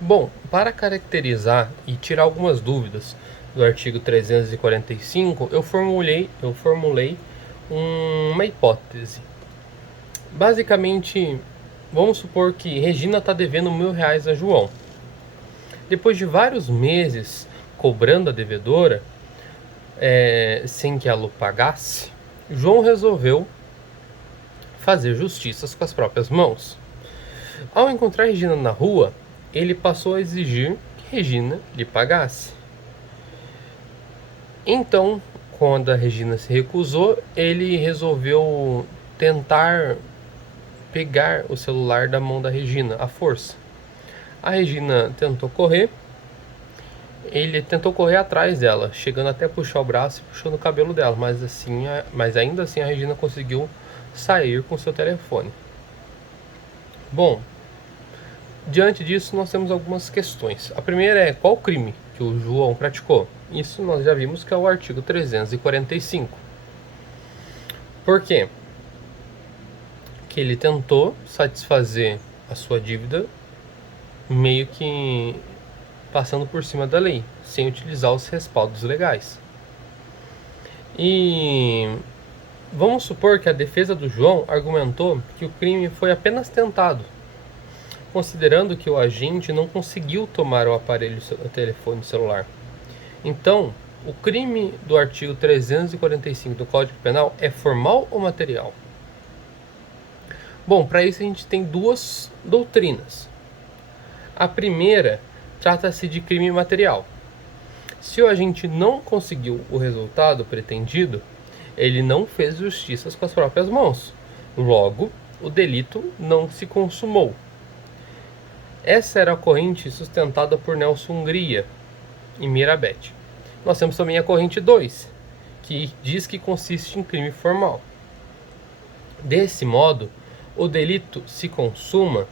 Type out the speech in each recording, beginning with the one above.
Bom, para caracterizar e tirar algumas dúvidas do artigo 345, eu formulei uma hipótese. Basicamente, vamos supor que Regina está devendo R$ 1.000 a João. Depois de vários meses cobrando a devedora, sem que ela o pagasse, João resolveu fazer justiças com as próprias mãos. Ao encontrar Regina na rua, ele passou a exigir que Regina lhe pagasse. Então, quando a Regina se recusou, ele resolveu tentar pegar o celular da mão da Regina à força. A Regina tentou correr, ele tentou correr atrás dela, chegando até puxar o braço e puxando o cabelo dela, mas ainda assim a Regina conseguiu sair com seu telefone. Bom, diante disso, nós temos algumas questões. A primeira é: qual crime que o João praticou? Isso nós já vimos que é o artigo 345. Por quê? Que ele tentou satisfazer a sua dívida meio que passando por cima da lei, sem utilizar os respaldos legais. E vamos supor que a defesa do João argumentou que o crime foi apenas tentado, considerando que o agente não conseguiu tomar o telefone celular. Então, o crime do artigo 345 do Código Penal é formal ou material? Bom, para isso a gente tem duas doutrinas. A primeira trata-se de crime material. Se o agente não conseguiu o resultado pretendido, ele não fez justiças com as próprias mãos. Logo, o delito não se consumou. Essa era a corrente sustentada por Nelson Hungria e Mirabete. Nós temos também a corrente 2, que diz que consiste em crime formal. Desse modo, o delito se consuma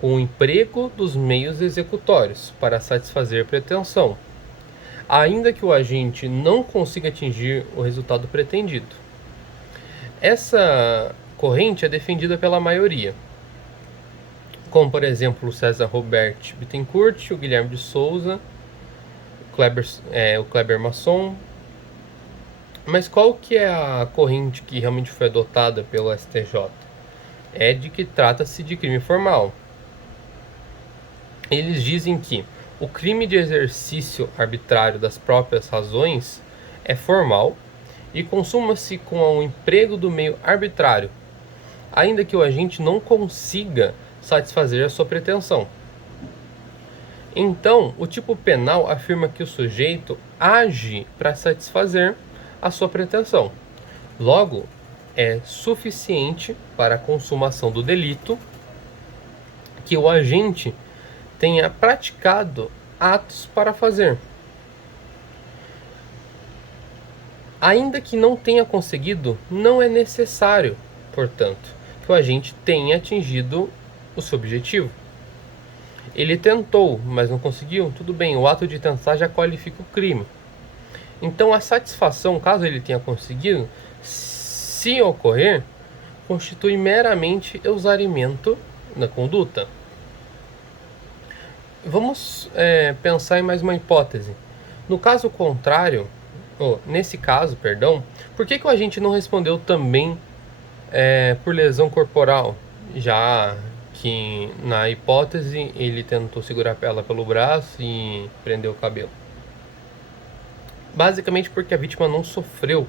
com o emprego dos meios executórios para satisfazer pretensão, ainda que o agente não consiga atingir o resultado pretendido. Essa corrente é defendida pela maioria, como por exemplo o César Robert Bittencourt, o Guilherme de Souza, o Kleber Masson. Mas qual que é a corrente que realmente foi adotada pelo STJ? É de que trata-se de crime formal. Eles dizem que o crime de exercício arbitrário das próprias razões é formal e consuma-se com o emprego do meio arbitrário, ainda que o agente não consiga satisfazer a sua pretensão. Então, o tipo penal afirma que o sujeito age para satisfazer a sua pretensão. Logo, é suficiente para a consumação do delito que o agente tenha praticado atos para fazer. Ainda que não tenha conseguido, não é necessário, portanto, que o agente tenha atingido o seu objetivo. Ele tentou, mas não conseguiu, tudo bem, o ato de tentar já qualifica o crime. Então a satisfação, caso ele tenha conseguido, se ocorrer, constitui meramente exaurimento da conduta. Vamos pensar em mais uma hipótese. No caso contrário, nesse caso, por que o agente não respondeu também por lesão corporal, já que na hipótese ele tentou segurar ela pelo braço e prender o cabelo? Basicamente porque a vítima não sofreu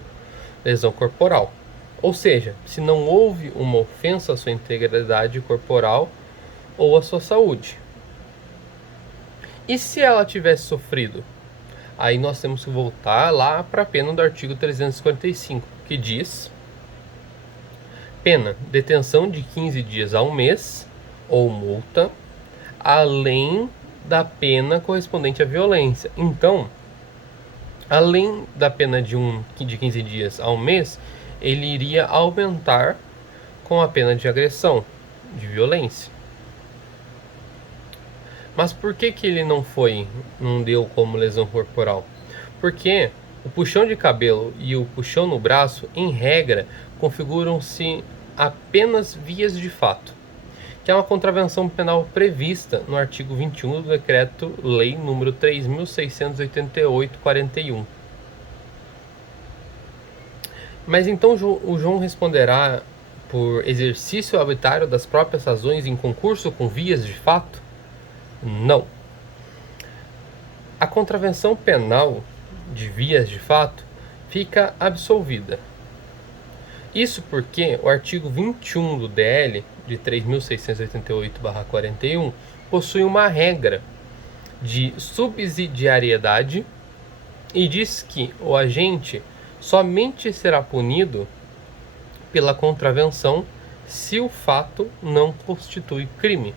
lesão corporal. Ou seja, se não houve uma ofensa à sua integridade corporal ou à sua saúde. E se ela tivesse sofrido? Aí nós temos que voltar lá para a pena do artigo 345, que diz: pena, detenção de 15 dias a um mês ou multa, além da pena correspondente à violência. Então, além da pena de 15 dias a um mês, ele iria aumentar com a pena de agressão, de violência. Mas por que ele não deu como lesão corporal? Porque o puxão de cabelo e o puxão no braço, em regra, configuram-se apenas vias de fato, que é uma contravenção penal prevista no artigo 21 do Decreto-Lei nº 3.688/41. Mas então o João responderá por exercício arbitrário das próprias razões em concurso com vias de fato? Não. A contravenção penal de vias de fato fica absolvida. Isso porque o artigo 21 do DL, de 3.688/41, possui uma regra de subsidiariedade e diz que o agente somente será punido pela contravenção se o fato não constitui crime.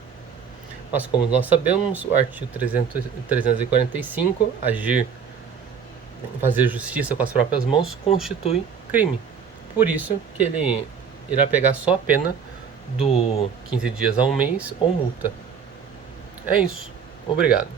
Mas como nós sabemos, o artigo 345, fazer justiça com as próprias mãos, constitui crime. Por isso que ele irá pegar só a pena do 15 dias a 1 mês ou multa. É isso. Obrigado.